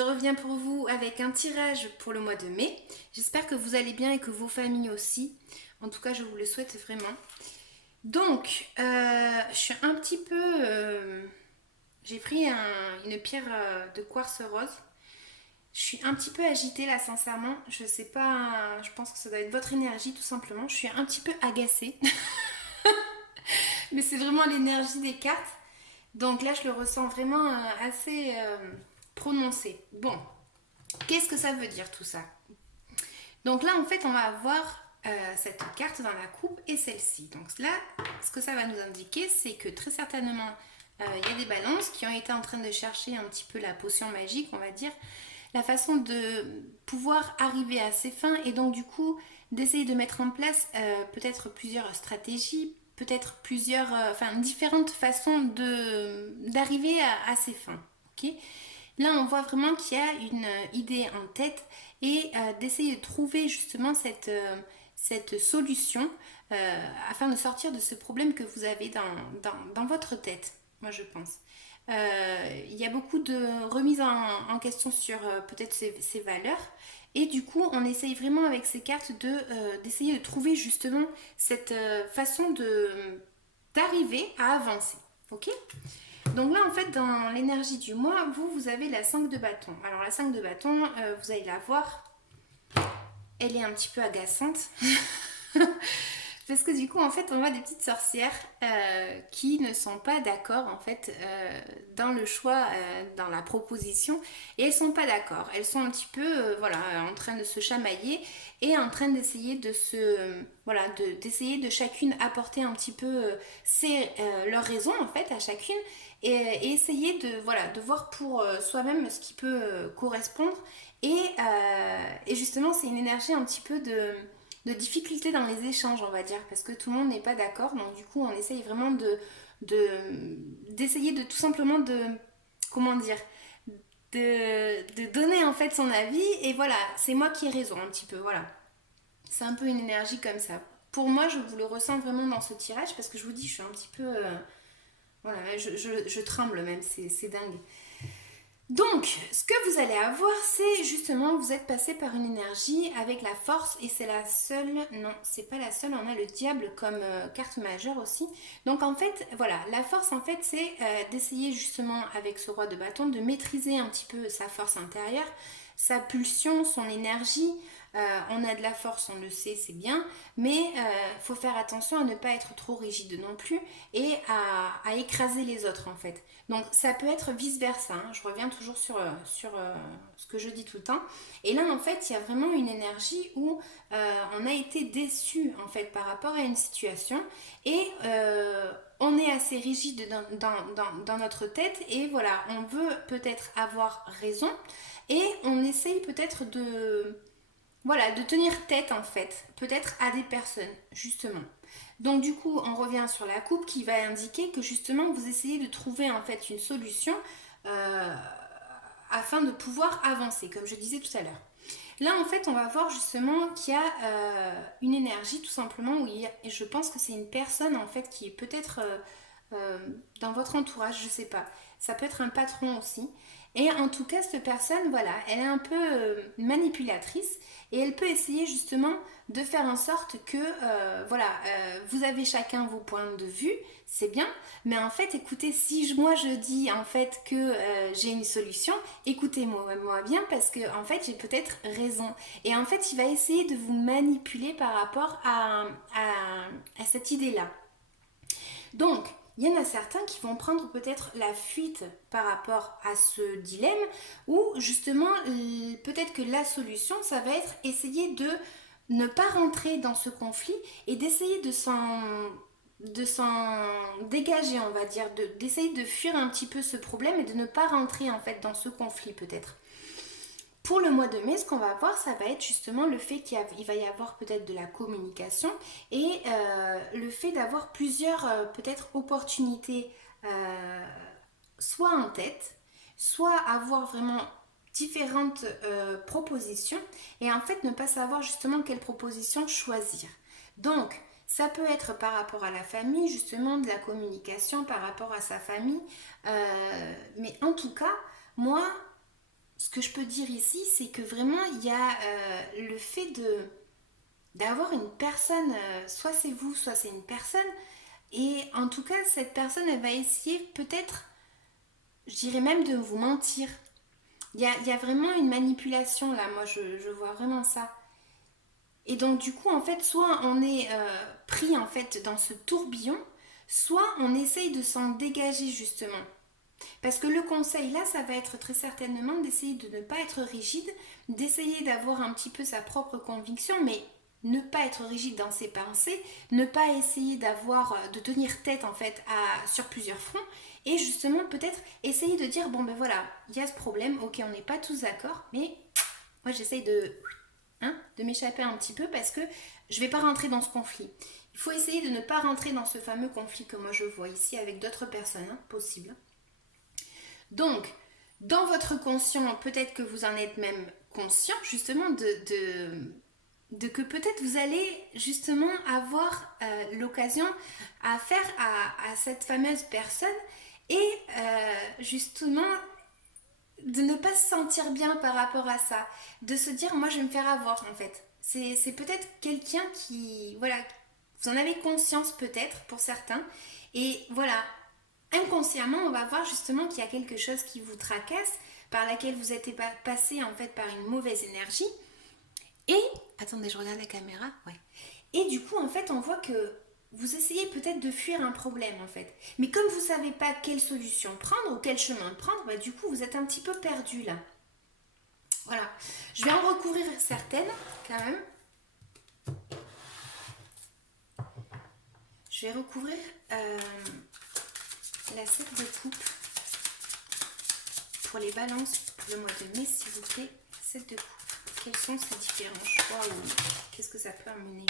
je reviens pour vous avec un tirage pour le mois de mai. J'espère que vous allez bien et que vos familles aussi. En tout cas, je vous le souhaite vraiment. Donc, je suis un petit peu... j'ai pris une pierre de quartz rose. Je suis un petit peu agitée là, sincèrement. Je sais pas, je pense que ça doit être votre énergie tout simplement. Je suis un petit peu agacée. Mais c'est vraiment l'énergie des cartes. Donc là, je le ressens vraiment assez prononcé. Bon, qu'est-ce que ça veut dire tout ça? Donc là, en fait, on va avoir cette carte dans la coupe et celle-ci. Donc là, ce que ça va nous indiquer, c'est que très certainement, il y a des balances qui ont été en train de chercher un petit peu la potion magique, on va dire, la façon de pouvoir arriver à ses fins et donc du coup d'essayer de mettre en place peut-être plusieurs stratégies, peut-être plusieurs, différentes façons d'arriver à ses fins. Ok. Là, on voit vraiment qu'il y a une idée en tête et d'essayer de trouver justement cette solution afin de sortir de ce problème que vous avez dans votre tête, moi je pense. Il y a beaucoup de remises en question sur peut-être ces valeurs. Et du coup, on essaye vraiment avec ces cartes d'essayer de trouver justement cette façon d'arriver à avancer. Ok. Donc là, en fait, dans l'énergie du mois, vous avez la 5 de bâton. Alors la 5 de bâton, vous allez la voir, elle est un petit peu agaçante. Parce que du coup, en fait, on voit des petites sorcières qui ne sont pas d'accord, en fait, dans le choix, dans la proposition. Et elles sont pas d'accord. Elles sont un petit peu, voilà, en train de se chamailler et en train d'essayer d'essayer de chacune apporter un petit peu leurs raisons, en fait, à chacune. Et essayer de voir pour soi-même ce qui peut correspondre. Et justement, c'est une énergie un petit peu de difficultés dans les échanges, on va dire, parce que tout le monde n'est pas d'accord. Donc du coup, on essaye vraiment d'essayer de tout simplement comment dire, de donner en fait son avis. Et voilà, c'est moi qui ai raison un petit peu, voilà. C'est un peu une énergie comme ça. Pour moi, je vous le ressens vraiment dans ce tirage, parce que je vous dis, je suis un petit peu... voilà, je tremble même, c'est dingue. Donc, ce que vous allez avoir, c'est justement, vous êtes passé par une énergie avec la force et c'est la seule, non, c'est pas la seule, on a le diable comme carte majeure aussi. Donc en fait, voilà, la force en fait, c'est d'essayer justement avec ce roi de bâton de maîtriser un petit peu sa force intérieure, sa pulsion, son énergie. On a de la force, on le sait, c'est bien, mais faut faire attention à ne pas être trop rigide non plus et à écraser les autres en fait. Donc ça peut être vice versa, hein. Je reviens toujours sur ce que je dis tout le temps. Et là en fait il y a vraiment une énergie où on a été déçu en fait par rapport à une situation et on est assez rigide dans notre tête et voilà, on veut peut-être avoir raison et on essaye peut-être de tenir tête en fait, peut-être à des personnes, justement. Donc du coup, on revient sur la coupe qui va indiquer que justement, vous essayez de trouver en fait une solution euh, afin de pouvoir avancer, comme je disais tout à l'heure. Là, en fait, on va voir justement qu'il y a une énergie, tout simplement, et je pense que c'est une personne en fait qui est peut-être dans votre entourage, je sais pas. Ça peut être un patron aussi. Et en tout cas, cette personne, voilà, elle est un peu manipulatrice et elle peut essayer justement de faire en sorte que, vous avez chacun vos points de vue, c'est bien, mais en fait, écoutez, si moi je dis en fait que j'ai une solution, écoutez-moi bien parce que en fait, j'ai peut-être raison. Et en fait, il va essayer de vous manipuler par rapport à cette idée-là. Donc, il y en a certains qui vont prendre peut-être la fuite par rapport à ce dilemme ou justement peut-être que la solution ça va être essayer de ne pas rentrer dans ce conflit et d'essayer de s'en dégager, on va dire, d'essayer de fuir un petit peu ce problème et de ne pas rentrer en fait dans ce conflit peut-être. Pour le mois de mai, ce qu'on va voir, ça va être justement le fait qu'il va y avoir peut-être de la communication et le fait d'avoir plusieurs peut-être opportunités soit en tête, soit avoir vraiment différentes propositions et en fait ne pas savoir justement quelle proposition choisir. Donc, ça peut être par rapport à la famille, justement de la communication par rapport à sa famille, mais en tout cas, moi, ce que je peux dire ici, c'est que vraiment, il y a le fait d'avoir une personne, soit c'est vous, soit c'est une personne, et en tout cas, cette personne, elle va essayer peut-être, je dirais même de vous mentir. Il y a vraiment une manipulation là, moi je vois vraiment ça. Et donc du coup, en fait, soit on est pris en fait dans ce tourbillon, soit on essaye de s'en dégager justement. Parce que le conseil là, ça va être très certainement d'essayer de ne pas être rigide, d'essayer d'avoir un petit peu sa propre conviction, mais ne pas être rigide dans ses pensées, ne pas essayer de tenir tête en fait sur plusieurs fronts, et justement peut-être essayer de dire bon ben voilà, il y a ce problème, ok on n'est pas tous d'accord, mais moi j'essaye de m'échapper un petit peu parce que je ne vais pas rentrer dans ce conflit. Il faut essayer de ne pas rentrer dans ce fameux conflit que moi je vois ici avec d'autres personnes, possible. Donc, dans votre conscient, peut-être que vous en êtes même conscient justement de que peut-être vous allez justement avoir l'occasion à faire à cette fameuse personne et justement de ne pas se sentir bien par rapport à ça, de se dire moi je vais me faire avoir en fait. C'est peut-être quelqu'un qui, voilà, vous en avez conscience peut-être pour certains, et voilà, inconsciemment on va voir justement qu'il y a quelque chose qui vous tracasse, par laquelle vous êtes passé en fait par une mauvaise énergie, et, attendez je regarde la caméra, ouais, et du coup en fait on voit que vous essayez peut-être de fuir un problème en fait. Mais comme vous ne savez pas quelle solution prendre ou quel chemin prendre, bah, du coup vous êtes un petit peu perdu là. Voilà. Je vais en recouvrir certaines quand même. Je vais recouvrir la 7 de coupe pour les balances pour le mois de mai s'il vous plaît. 7 de coupe. Quels sont ces différents choix ou qu'est-ce que ça peut amener?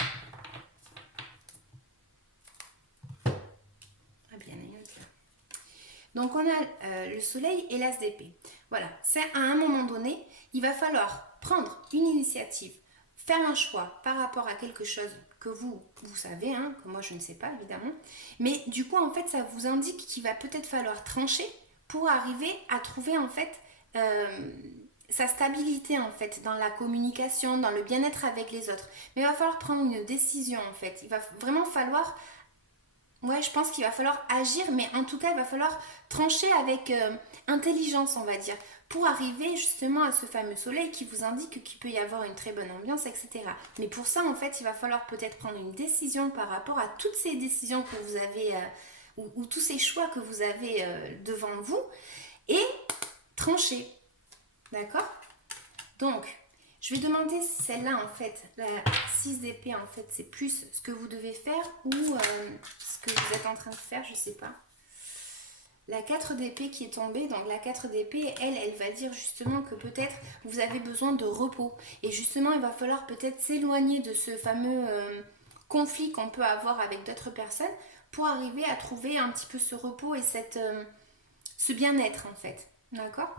Donc on a le soleil et l'as d'épée. Voilà, c'est à un moment donné, il va falloir prendre une initiative, faire un choix par rapport à quelque chose que vous savez, que moi je ne sais pas évidemment. Mais du coup, en fait, ça vous indique qu'il va peut-être falloir trancher pour arriver à trouver en fait sa stabilité en fait dans la communication, dans le bien-être avec les autres. Mais il va falloir prendre une décision en fait. Il va vraiment falloir. Ouais, je pense qu'il va falloir agir, mais en tout cas, il va falloir trancher avec intelligence, on va dire, pour arriver justement à ce fameux soleil qui vous indique qu'il peut y avoir une très bonne ambiance, etc. Mais pour ça, en fait, il va falloir peut-être prendre une décision par rapport à toutes ces décisions que vous avez, ou tous ces choix que vous avez devant vous, et trancher. D'accord? Donc, je vais demander si celle-là, en fait, la 6 d'épée, en fait, c'est plus ce que vous devez faire ou ce que vous êtes en train de faire, je sais pas. La 4 d'épée qui est tombée, donc la 4 d'épée, elle va dire justement que peut-être vous avez besoin de repos. Et justement, il va falloir peut-être s'éloigner de ce fameux conflit qu'on peut avoir avec d'autres personnes pour arriver à trouver un petit peu ce repos et ce bien-être, en fait. D'accord ?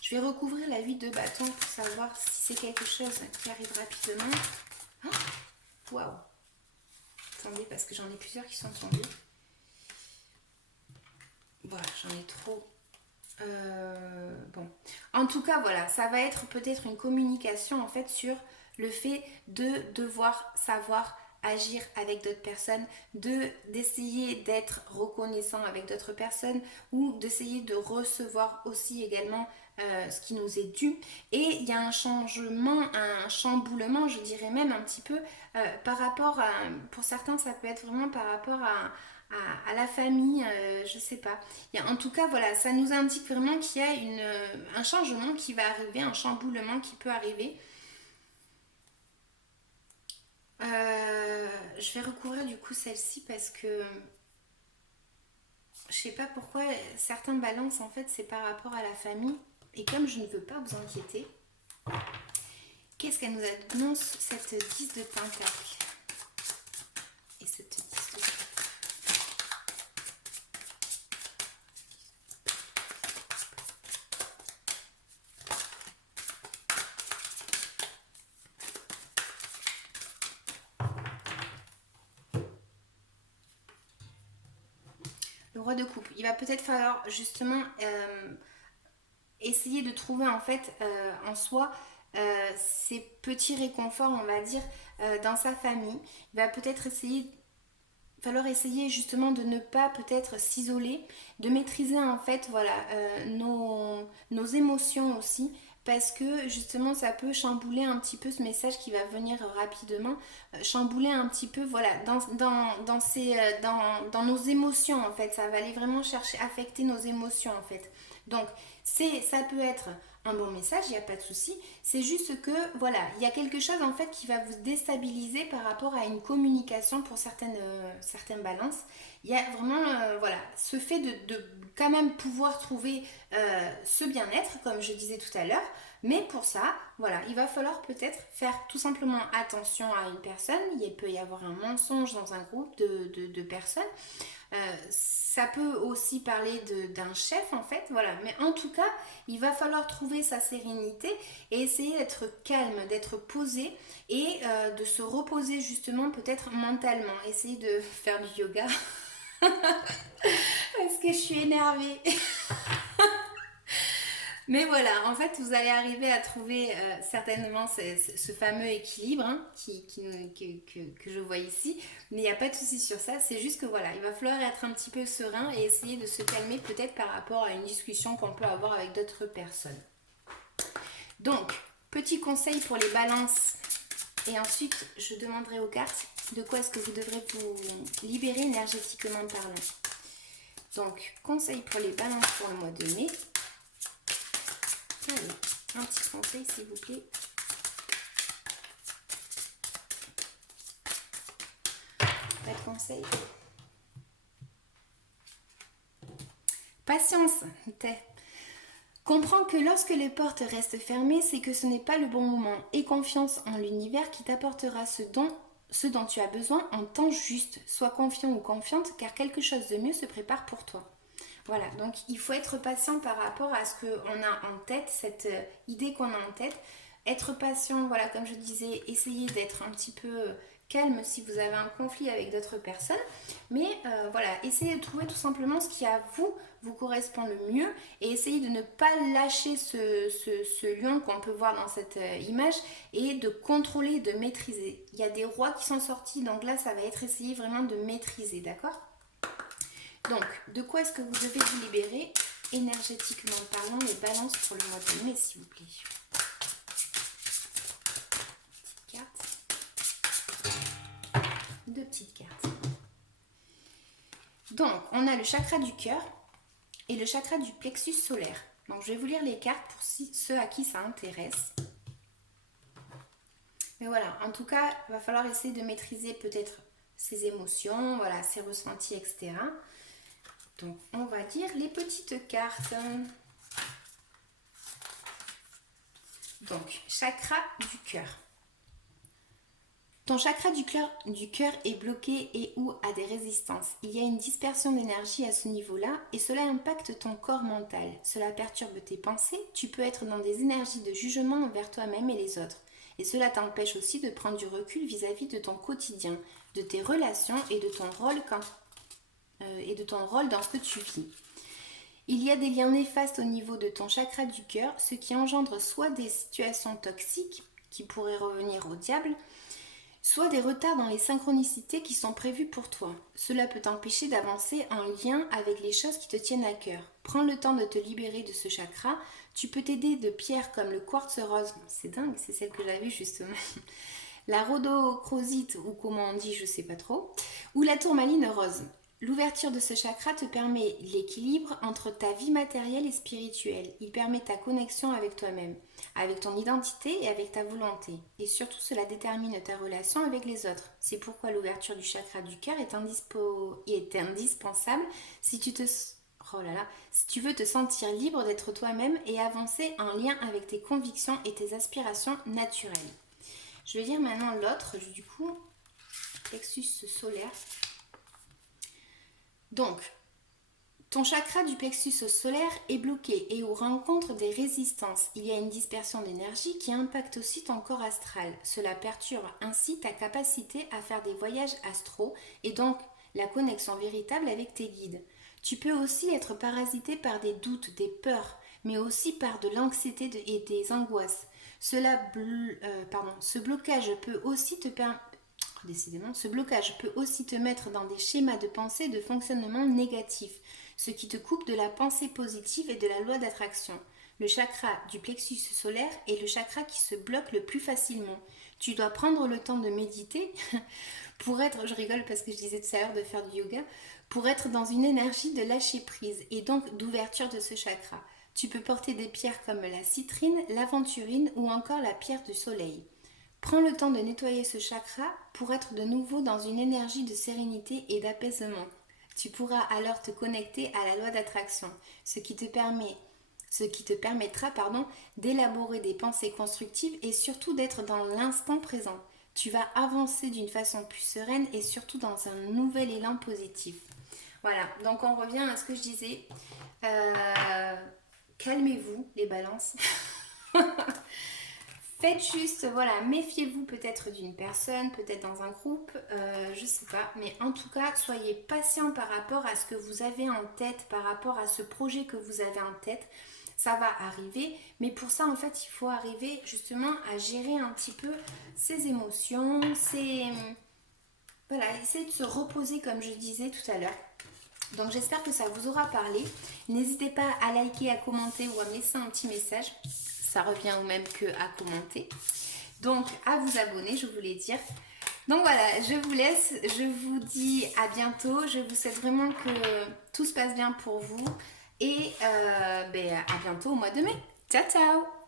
Je vais recouvrir la 8 de bâton pour savoir si c'est quelque chose qui arrive rapidement. Waouh! Attendez, parce que j'en ai plusieurs qui sont tombés. Voilà, j'en ai trop. Bon. En tout cas, voilà, ça va être peut-être une communication en fait sur le fait de devoir savoir agir avec d'autres personnes, d'essayer d'être reconnaissant avec d'autres personnes ou d'essayer de recevoir aussi également ce qui nous est dû. Et il y a un changement, un chamboulement, je dirais même un petit peu par rapport à, pour certains ça peut être vraiment par rapport à la famille, je sais pas. En tout cas, voilà, ça nous indique vraiment qu'il y a un changement qui va arriver, un chamboulement qui peut arriver. Je vais recouvrir du coup celle-ci parce que je sais pas pourquoi certains balances en fait c'est par rapport à la famille et comme je ne veux pas vous inquiéter, qu'est-ce qu'elle nous annonce cette 10 de pentacle et cette 10 de pentacle. Le roi de coupe, il va peut-être falloir justement essayer de trouver en fait en soi ces petits réconforts, on va dire, dans sa famille. Il va peut-être falloir essayer justement de ne pas peut-être s'isoler, de maîtriser en fait voilà nos émotions aussi parce que justement ça peut chambouler un petit peu ce message qui va venir rapidement, chambouler un petit peu voilà dans nos émotions en fait, ça va aller vraiment chercher, affecter nos émotions en fait. Donc ça peut être un bon message, il n'y a pas de souci. C'est juste que, voilà, il y a quelque chose en fait qui va vous déstabiliser par rapport à une communication pour certaines balances. Il y a vraiment, voilà, ce fait de quand même pouvoir trouver ce bien-être, comme je disais tout à l'heure. Mais pour ça, voilà, il va falloir peut-être faire tout simplement attention à une personne. Il peut y avoir un mensonge dans un groupe de personnes. Ça peut aussi parler d'un chef en fait, voilà. Mais en tout cas, il va falloir trouver sa sérénité et essayer d'être calme, d'être posé et de se reposer justement peut-être mentalement. Essayer de faire du yoga parce que je suis énervée. Mais voilà, en fait, vous allez arriver à trouver certainement ce fameux équilibre hein, que je vois ici. Mais il n'y a pas de souci sur ça. C'est juste que voilà, il va falloir être un petit peu serein et essayer de se calmer peut-être par rapport à une discussion qu'on peut avoir avec d'autres personnes. Donc, petit conseil pour les balances. Et ensuite, je demanderai aux cartes de quoi est-ce que vous devrez vous libérer énergétiquement parlant. Donc, conseil pour les balances pour le mois de mai. Allez, un petit conseil s'il vous plaît. Pas de conseil. Patience. Comprends que lorsque les portes restent fermées, c'est que ce n'est pas le bon moment. Aie confiance en l'univers qui t'apportera ce dont tu as besoin en temps juste. Sois confiant ou confiante car quelque chose de mieux se prépare pour toi. Voilà, donc il faut être patient par rapport à ce qu'on a en tête, cette idée qu'on a en tête. Être patient, voilà, comme je disais, essayez d'être un petit peu calme si vous avez un conflit avec d'autres personnes. Mais voilà, essayez de trouver tout simplement ce qui à vous correspond le mieux et essayez de ne pas lâcher ce lion qu'on peut voir dans cette image et de contrôler, de maîtriser. Il y a des rois qui sont sortis, donc là ça va être essayer vraiment de maîtriser, d'accord ? Donc, de quoi est-ce que vous devez vous libérer énergétiquement parlant, les balances pour le mois de mai, s'il vous plaît. Petite carte. Deux petites cartes. Donc, on a le chakra du cœur et le chakra du plexus solaire. Donc, je vais vous lire les cartes pour ceux à qui ça intéresse. Mais voilà, en tout cas, il va falloir essayer de maîtriser peut-être ses émotions, voilà, ses ressentis, etc. Donc, on va dire les petites cartes. Donc, chakra du cœur. Ton chakra du cœur est bloqué et ou a des résistances. Il y a une dispersion d'énergie à ce niveau-là et cela impacte ton corps mental. Cela perturbe tes pensées. Tu peux être dans des énergies de jugement envers toi-même et les autres. Et cela t'empêche aussi de prendre du recul vis-à-vis de ton quotidien, de tes relations et de ton rôle dans ce que tu vis. Il y a des liens néfastes au niveau de ton chakra du cœur, ce qui engendre soit des situations toxiques qui pourraient revenir au diable, soit des retards dans les synchronicités qui sont prévues pour toi. Cela peut t'empêcher d'avancer en lien avec les choses qui te tiennent à cœur. Prends le temps de te libérer de ce chakra. Tu peux t'aider de pierres comme le quartz rose. C'est dingue, c'est celle que j'avais justement. La rhodochrosite, ou comment on dit, je sais pas trop. Ou la tourmaline rose. L'ouverture de ce chakra te permet l'équilibre entre ta vie matérielle et spirituelle. Il permet ta connexion avec toi-même, avec ton identité et avec ta volonté. Et surtout, cela détermine ta relation avec les autres. C'est pourquoi l'ouverture du chakra du cœur est indispensable si tu veux te sentir libre d'être toi-même et avancer en lien avec tes convictions et tes aspirations naturelles. Je vais lire maintenant l'autre, du coup, plexus solaire. Donc, ton chakra du plexus solaire est bloqué et ou rencontre des résistances. Il y a une dispersion d'énergie qui impacte aussi ton corps astral. Cela perturbe ainsi ta capacité à faire des voyages astraux et donc la connexion véritable avec tes guides. Tu peux aussi être parasité par des doutes, des peurs, mais aussi par de l'anxiété et des angoisses. Ce blocage peut aussi te permettre. Décidément, ce blocage peut aussi te mettre dans des schémas de pensée de fonctionnement négatif, ce qui te coupe de la pensée positive et de la loi d'attraction. Le chakra du plexus solaire est le chakra qui se bloque le plus facilement. Tu dois prendre le temps de méditer pour être, je rigole parce que je disais tout à l'heure de faire du yoga, pour être dans une énergie de lâcher prise et donc d'ouverture de ce chakra. Tu peux porter des pierres comme la citrine, l'aventurine ou encore la pierre du soleil. Prends le temps de nettoyer ce chakra pour être de nouveau dans une énergie de sérénité et d'apaisement. Tu pourras alors te connecter à la loi d'attraction, ce qui te permettra d'élaborer des pensées constructives et surtout d'être dans l'instant présent. Tu vas avancer d'une façon plus sereine et surtout dans un nouvel élan positif. Voilà, donc on revient à ce que je disais. Calmez-vous les balances. Faites juste, voilà, méfiez-vous peut-être d'une personne, peut-être dans un groupe, je sais pas. Mais en tout cas, soyez patient par rapport à ce que vous avez en tête, par rapport à ce projet que vous avez en tête. Ça va arriver, mais pour ça, en fait, il faut arriver justement à gérer un petit peu ses émotions, voilà, essayer de se reposer comme je disais tout à l'heure. Donc j'espère que ça vous aura parlé. N'hésitez pas à liker, à commenter ou à me laisser un petit message. Ça revient au même que à commenter. Donc à vous abonner, je voulais dire. Donc voilà, je vous laisse. Je vous dis à bientôt. Je vous souhaite vraiment que tout se passe bien pour vous. Et à bientôt au mois de mai. Ciao, ciao!